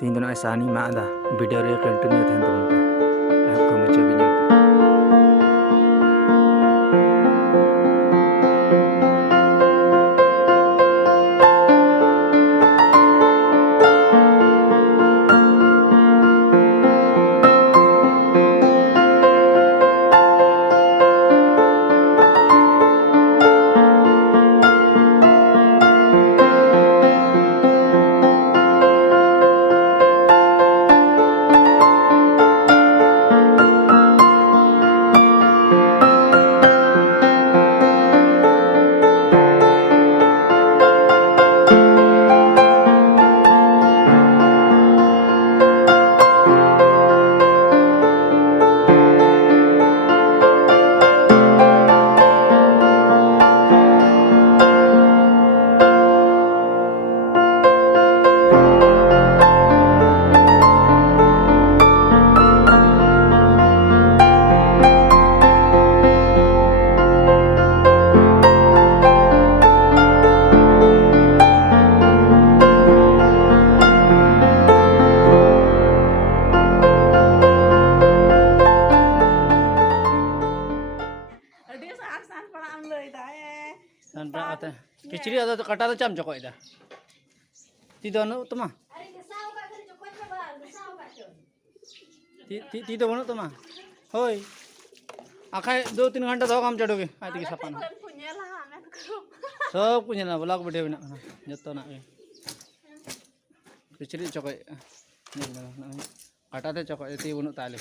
तीन दिन ऐसा नहीं मादा वीडियो रे कंटिन्यू थे तो उनके आपको मुझे भी जानते किचरी ada तो कटा तो चम चको इदा ती दोनो तमा ती तो बनो तमा होय आखा 2-3 घंटा दो काम चढ़ोगे आती की सपना सब कुछ ना ब्लॉग वीडियो बना जतो ना किचरी चको कटा ते चको ती बनो ताले